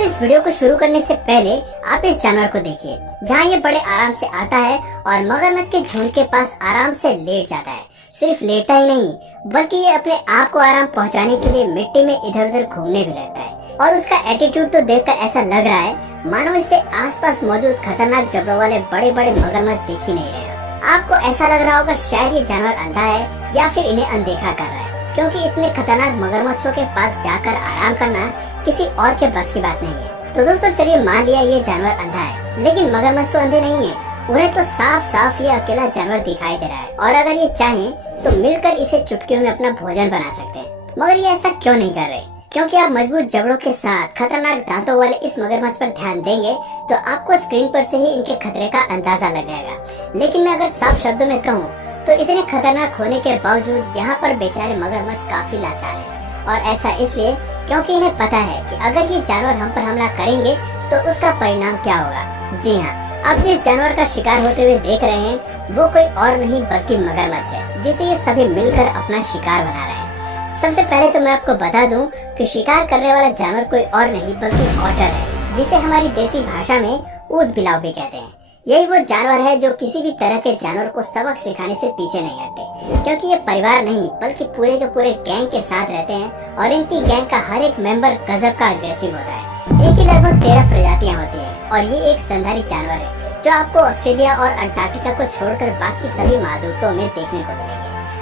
दोस्तों इस वीडियो को शुरू करने से पहले आप इस जानवर को देखिए, जहाँ ये बड़े आराम से आता है और मगरमच्छ के झुंड के पास आराम से लेट जाता है। सिर्फ लेटता ही नहीं बल्कि ये अपने आप को आराम पहुँचाने के लिए मिट्टी में इधर उधर घूमने भी लगता है। और उसका एटीट्यूड तो देखकर ऐसा लग रहा है मानो इसे आसपास मौजूद खतरनाक जबड़ों वाले बड़े बड़े मगरमच्छ दिख ही नहीं रहे। आपको ऐसा लग रहा होगा शायद ये जानवर अंधा है या फिर इन्हें अनदेखा कर रहा है, क्योंकि इतने खतरनाक मगरमच्छों के पास जाकर आराम करना किसी और के बस की बात नहीं है। तो दोस्तों चलिए मान लिया ये जानवर अंधा है, लेकिन मगरमच्छ तो अंधे नहीं है। उन्हें तो साफ साफ ये अकेला जानवर दिखाई दे रहा है और अगर ये चाहें तो मिलकर इसे चुटकियों में अपना भोजन बना सकते हैं। मगर ये ऐसा क्यों नहीं कर रहे? क्योंकि आप मजबूत जबड़ों के साथ खतरनाक दांतों वाले इस मगरमच्छ पर ध्यान देंगे तो आपको स्क्रीन पर से ही इनके खतरे का अंदाजा लग जाएगा। लेकिन मैं अगर साफ शब्दों में कहूँ तो इतने खतरनाक होने के बावजूद यहाँ पर बेचारे मगरमच्छ काफी लाचार हैं। और ऐसा इसलिए क्योंकि इन्हें पता है कि अगर ये जानवर हम पर हमला करेंगे तो उसका परिणाम क्या होगा। जी हाँ, आप जिस जानवर का शिकार होते हुए देख रहे हैं वो कोई और नहीं बल्कि मगरमच्छ है, जिसे ये सभी मिलकर अपना शिकार बना रहे हैं। सबसे पहले तो मैं आपको बता दूं कि शिकार करने वाला जानवर कोई और नहीं बल्कि ऑटर है, जिसे हमारी देसी भाषा में ऊद बिलाव भी कहते हैं। यही वो जानवर है जो किसी भी तरह के जानवर को सबक सिखाने से पीछे नहीं हटते, क्योंकि ये परिवार नहीं बल्कि पूरे के पूरे गैंग के साथ रहते हैं और इनकी गैंग का हर एक मेंबर गजब का अग्रेसिव होता है। इनकी लगभग 13 प्रजातियां होती हैं और ये एक स्तनधारी जानवर है जो आपको ऑस्ट्रेलिया और अंटार्कटिका को छोड़कर बाकी सभी महाद्वीपों में देखने को मिलेंगे।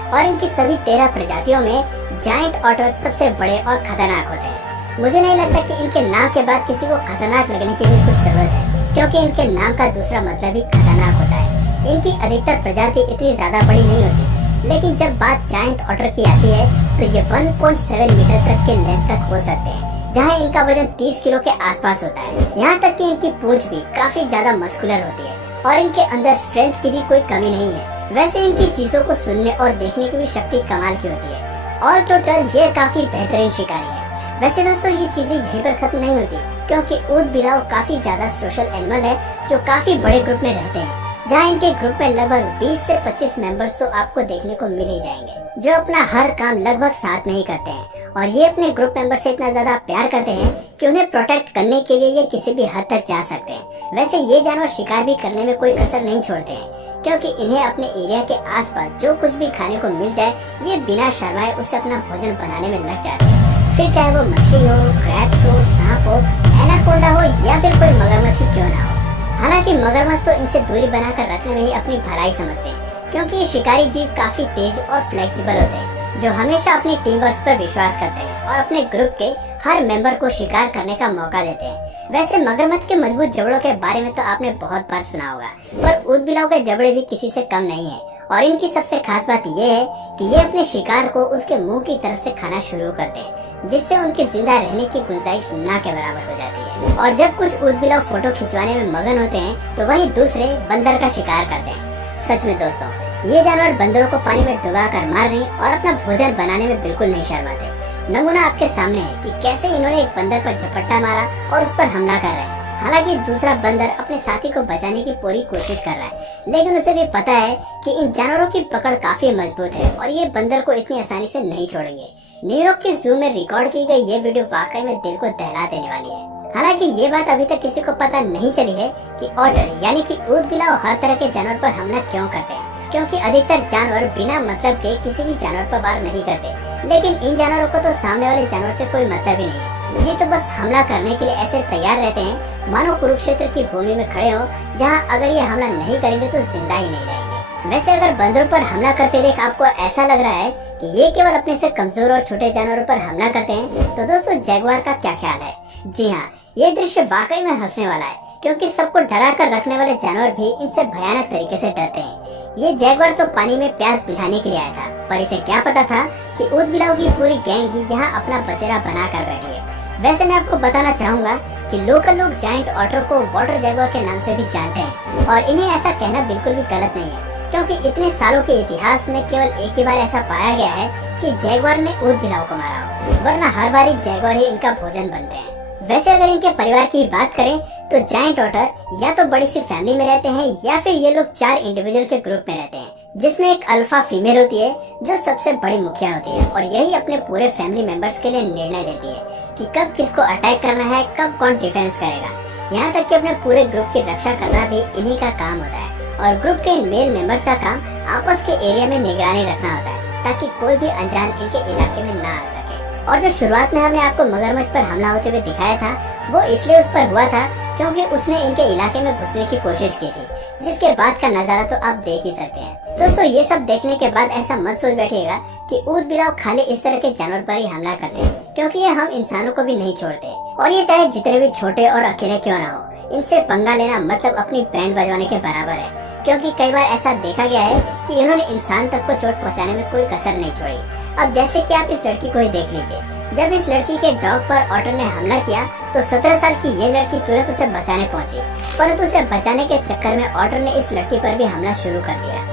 और इनकी सभी 13 प्रजातियों में जायंट ऑटर सबसे बड़े और खतरनाक होते हैं। मुझे नहीं लगता कि इनके नाम के बाद किसी को खतरनाक लगने की भी कुछ जरूरत है, क्योंकि इनके नाम का दूसरा मतलब भी खतरनाक होता है। इनकी अधिकतर प्रजाति इतनी ज्यादा बड़ी नहीं होती, लेकिन जब बात जायंट ऑटर की आती है तो ये 1.7 मीटर तक के लेंथ तक हो सकते हैं, जहाँ इनका वजन 30 किलो के आसपास होता है। यहाँ तक कि इनकी पूंछ भी काफी ज्यादा मस्कुलर होती है और इनके अंदर स्ट्रेंथ की भी कोई कमी नहीं है। वैसे इनकी चीजों को सुनने और देखने की भी शक्ति कमाल की होती है और टोटल ये काफी बेहतरीन शिकारी है। वैसे दोस्तों ये चीजें यहीं पर खत्म नहीं होती, क्योंकि ऊद बिलाव काफी ज्यादा सोशल एनिमल है जो काफी बड़े ग्रुप में रहते हैं, जहाँ इनके ग्रुप में लगभग 20 से 25 मेंबर्स तो आपको देखने को मिल ही जाएंगे, जो अपना हर काम लगभग साथ में ही करते हैं। और ये अपने ग्रुप मेंबर से इतना ज्यादा प्यार करते हैं कि उन्हें प्रोटेक्ट करने के लिए ये किसी भी हद तक जा सकते हैं। वैसे ये जानवर शिकार भी करने में कोई कसर नहीं छोड़ते हैं, क्योंकि इन्हें अपने एरिया के आसपास जो कुछ भी खाने को मिल जाए ये बिना शर्माए उससे अपना भोजन बनाने में लग जाते हैं। फिर चाहे वो मछली हो, क्रैब्स हो, सांप हो, एनाकोंडा हो या फिर कोई मगरमच्छ क्यों ना हो। हालांकि मगरमच्छ तो इनसे दूरी बनाकर रखने में ही अपनी भलाई समझते हैं, क्योंकि ये शिकारी जीव काफी तेज और फ्लेक्सिबल होते हैं, जो हमेशा अपनी टीम वर्क पर विश्वास करते हैं और अपने ग्रुप के हर मेंबर को शिकार करने का मौका देते हैं। वैसे मगरमच्छ के मजबूत जबड़ों के बारे में तो आपने बहुत बार सुना होगा, पर ऊद बिलाव के जबड़े भी किसी से कम नहीं है। और इनकी सबसे खास बात ये है कि ये अपने शिकार को उसके मुंह की तरफ से खाना शुरू करते हैं, जिससे उनके जिंदा रहने की गुंजाइश ना के बराबर हो जाती है। और जब कुछ ऊद बिलाव फोटो खिंचवाने में मगन होते हैं तो वही दूसरे बंदर का शिकार करते हैं। सच में दोस्तों ये जानवर बंदरों को पानी में डुबाकर मारने और अपना भोजन बनाने में बिल्कुल नहीं शर्माते। नमूना आपके सामने है कि कैसे इन्होंने एक बंदर पर झपट्टा मारा और उस पर हमला कर रहे हैं। हालांकि दूसरा बंदर अपने साथी को बचाने की पूरी कोशिश कर रहा है, लेकिन उसे भी पता है कि इन जानवरों की पकड़ काफी मजबूत है और ये बंदर को इतनी आसानी से नहीं छोड़ेंगे। न्यूयॉर्क के जू में रिकॉर्ड की गई ये वीडियो वाकई में दिल को दहला देने वाली है। हालांकि ये बात अभी तक किसी को पता नहीं चली है कि ऑटर यानी कि ऊद बिलाव हर तरह के जानवर पर हमला क्यों करते हैं, क्योंकि अधिकतर जानवर बिना मतलब के किसी भी जानवर पर वार नहीं करते, लेकिन इन जानवरों को तो सामने वाले जानवर से कोई मतलब ही नहीं है। ये तो बस हमला करने के लिए ऐसे तैयार रहते हैं मानो कुरुक्षेत्र की भूमि में खड़े हो, जहाँ अगर ये हमला नहीं करेंगे तो जिंदा ही नहीं रहेंगे। वैसे अगर बंदरों पर हमला करते देख आपको ऐसा लग रहा है कि ये केवल अपने से कमजोर और छोटे जानवरों पर हमला करते हैं, तो दोस्तों जैगुआर का क्या ख्याल है? जी हाँ, ये दृश्य वाकई में हंसने वाला है, क्योंकि सबको डरा कर रखने वाले जानवर भी इनसे भयानक तरीके से डरते हैं। ये जैगुआर तो पानी में प्यास बुझाने के लिए आया था, पर इसे क्या पता था कि ऊद बिलाव की पूरी गैंग ही यहाँ अपना बसेरा बना कर बैठी है। वैसे मैं आपको बताना चाहूँगा कि लोकल लोग जायंट ऑटर को वाटर जैगुआर के नाम से भी जानते हैं और इन्हें ऐसा कहना बिल्कुल भी गलत नहीं है, क्योंकि इतने सालों के इतिहास में केवल एक ही बार ऐसा पाया गया है कि जैगुआर ने ऊद बिलाव को मारा हो, वरना हर बार ही जैगुआर ही इनका भोजन बनते हैं। वैसे अगर इनके परिवार की बात करें तो जायंट ऑटर या तो बड़ी सी फैमिली में रहते हैं या फिर ये लोग 4 इंडिविजुअल के ग्रुप में रहते हैं, जिसमें एक अल्फा फीमेल होती है जो सबसे बड़ी मुखिया होती है और यही अपने पूरे फैमिली मेंबर्स के लिए निर्णय लेती है कि कब किसको अटैक करना है, कब कौन डिफेंस करेगा। यहाँ तक कि अपने पूरे ग्रुप की रक्षा करना भी इन्हीं का काम होता है और ग्रुप के इन मेल मेंबर्स का काम आपस के एरिया में निगरानी रखना होता है ताकि कोई भी अनजान इनके इलाके में ना आ सके। और जो शुरुआत में हमने आपको मगरमच्छ पर हमला होते हुए दिखाया था वो इसलिए उस पर हुआ था क्योंकि उसने इनके इलाके में घुसने की कोशिश की थी, जिसके बाद का नजारा तो आप देख ही सकते हैं। दोस्तों ये सब देखने के बाद ऐसा मत सोच बैठिएगा कि ऊद बिलाव खाली इस तरह के जानवर पर ही हमला करते हैं, क्योंकि ये हम इंसानों को भी नहीं छोड़ते और ये चाहे जितने भी छोटे और अकेले क्यों ना हो, इनसे पंगा लेना मतलब अपनी बैंड बजवाने के बराबर है। क्योंकि कई बार ऐसा देखा गया है कि इन्होंने इंसान तक को चोट पहुंचाने में कोई कसर नहीं छोड़ी। अब जैसे कि आप इस लड़की को ही देख लीजिए, जब इस लड़की के डॉग पर ऑटर ने हमला किया तो 17 साल की ये लड़की तुरंत उसे बचाने पहुंची, परंतु उसे बचाने के चक्कर में ऑटर ने इस लड़की पर भी हमला शुरू कर दिया।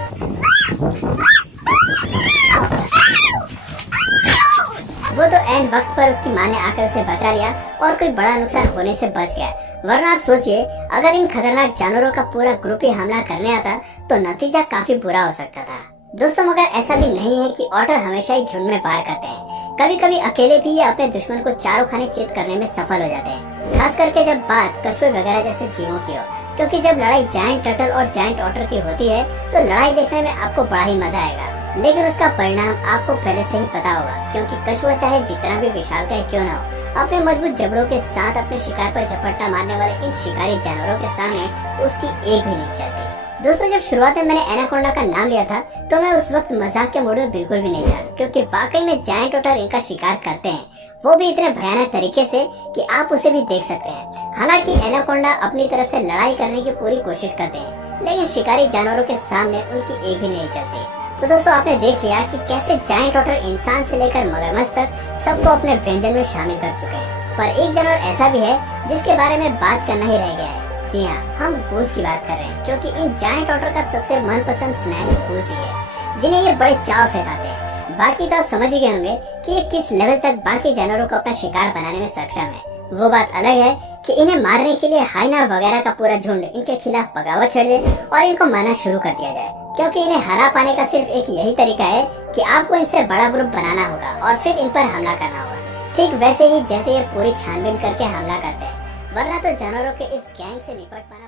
वो तो एंड वक्त पर उसकी माँ ने आकर उसे बचा लिया और कोई बड़ा नुकसान होने से बच गया, वरना आप सोचिए अगर इन खतरनाक जानवरों का पूरा ग्रुप ही हमला करने आता तो नतीजा काफी बुरा हो सकता था। दोस्तों मगर ऐसा भी नहीं है कि ऑटर हमेशा ही झुंड में वार करते हैं, कभी कभी अकेले भी ये अपने दुश्मन को चारों खाने चित करने में सफल हो जाते हैं, खास करके जब बात कछुए वगैरह जैसे जीवों की हो। क्योंकि जब लड़ाई जायंट टर्टल और जायंट ऑटर की होती है तो लड़ाई देखने में आपको बड़ा ही मजा आएगा, लेकिन उसका परिणाम आपको पहले से ही पता होगा। क्योंकि कछुआ चाहे जितना भी विशालकाय क्यों ना हो, अपने मजबूत जबड़ों के साथ अपने शिकार पर झपट्टा मारने वाले इन शिकारी जानवरों के सामने उसकी एक भी नहीं चलती। दोस्तों जब शुरुआत में मैंने एनाकोंडा का नाम लिया था तो मैं उस वक्त मजाक के मूड में बिल्कुल भी नहीं था, क्योंकि वाकई में जायंट ऑटर इनका शिकार करते हैं, वो भी इतने भयानक तरीके से कि आप उसे भी देख सकते हैं। हालांकि एनाकोंडा अपनी तरफ से लड़ाई करने की पूरी कोशिश करते हैं, लेकिन शिकारी जानवरों के सामने उनकी एक भी नहीं चलती। तो दोस्तों आपने देख लिया कि कैसे जायंट ऑटर इंसान से लेकर मगरमच्छ तक सबको अपने व्यंजन में शामिल कर चुके हैं। पर एक जानवर ऐसा भी है जिसके बारे में बात करना ही रह गया है। जी हाँ, हम गूस की बात कर रहे हैं, क्योंकि इन जायंट ऑटर का सबसे मनपसंद स्नैक गूस ही है, जिन्हें ये बड़े चाव से खाते हैं। बाकी तो आप समझ ही गए होंगे कि ये किस लेवल तक बाकी जानवरों को अपना शिकार बनाने में सक्षम है। वो बात अलग है कि इन्हें मारने के लिए हाइना वगैरह का पूरा झुंड इनके खिलाफ बगावत छेड़ दे और इनको मारना शुरू कर दिया जाए, क्योंकि इन्हें हरा पाने का सिर्फ एक यही तरीका है कि आपको इनसे बड़ा ग्रुप बनाना होगा और फिर इन पर हमला करना होगा, ठीक वैसे ही जैसे ये पूरी छानबीन करके हमला करते हैं, वरना तो जानवरों के इस गैंग से निपट पाना